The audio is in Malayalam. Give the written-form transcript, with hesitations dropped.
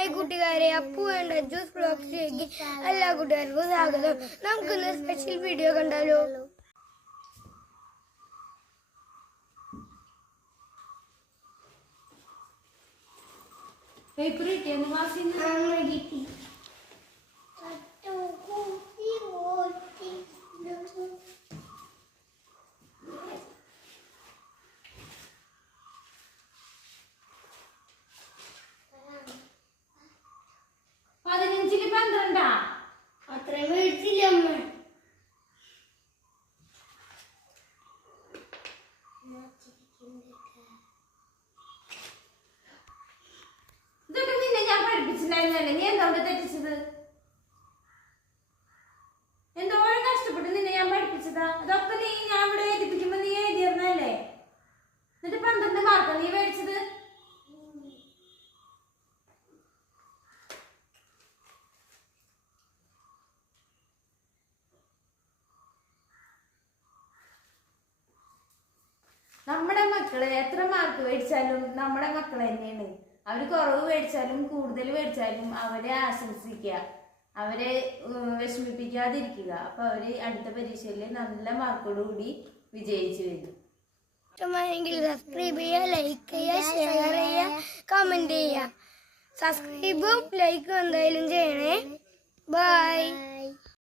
ഹായ് കൂട്ടുകാരെ, അപ്പു വേണ്ട ജ്യൂസ് ബ്ലോഗ്സിലേക്ക് എല്ലാ കൂട്ടുകാർക്കും സ്വാഗതം. നമുക്കൊന്ന് സ്പെഷ്യൽ വീഡിയോ കണ്ടാലോ? അത്രയും മേടിച്ചില്ല അമ്മ. ഇതൊക്കെ നിന്നെ ഞാൻ പഠിപ്പിച്ചിട്ടുണ്ടായിരുന്നല്ലേ, നീ എന്താ തെറ്റിച്ചത്? എന്തോരം കഷ്ടപ്പെട്ട് നിന്നെ ഞാൻ പഠിപ്പിച്ചതാ. അതൊക്കെ നീ ഞാൻ ഇവിടെ എഴുതിപ്പിക്കുമ്പോ നീ എഴുതിയിരുന്നല്ലേ. എന്നിട്ട് 12 മാർക്കാ നീ മേടിച്ചത്. നമ്മുടെ മക്കള് എത്ര മാർക്ക് മേടിച്ചാലും നമ്മുടെ മക്കൾ തന്നെയാണ്. അവര് കുറവ് മേടിച്ചാലും കൂടുതൽ മേടിച്ചാലും അവരെ ആശംസിക്കുക, അവരെ വിഷമിപ്പിക്കാതിരിക്കുക. അപ്പൊ അവര് അടുത്ത പരീക്ഷയിൽ നല്ല മാർക്കോടുകൂടി വിജയിച്ചു വരും. ഇഷ്ടമായെങ്കിൽ സബ്സ്ക്രൈബ് ചെയ്യുക, ലൈക്ക് ചെയ്യുക, ഷെയർ ചെയ്യുക, കമന്റ് ചെയ്യുക. സബ്സ്ക്രൈബും ലൈക്കും എന്തായാലും ചെയ്യണേ. ബൈ.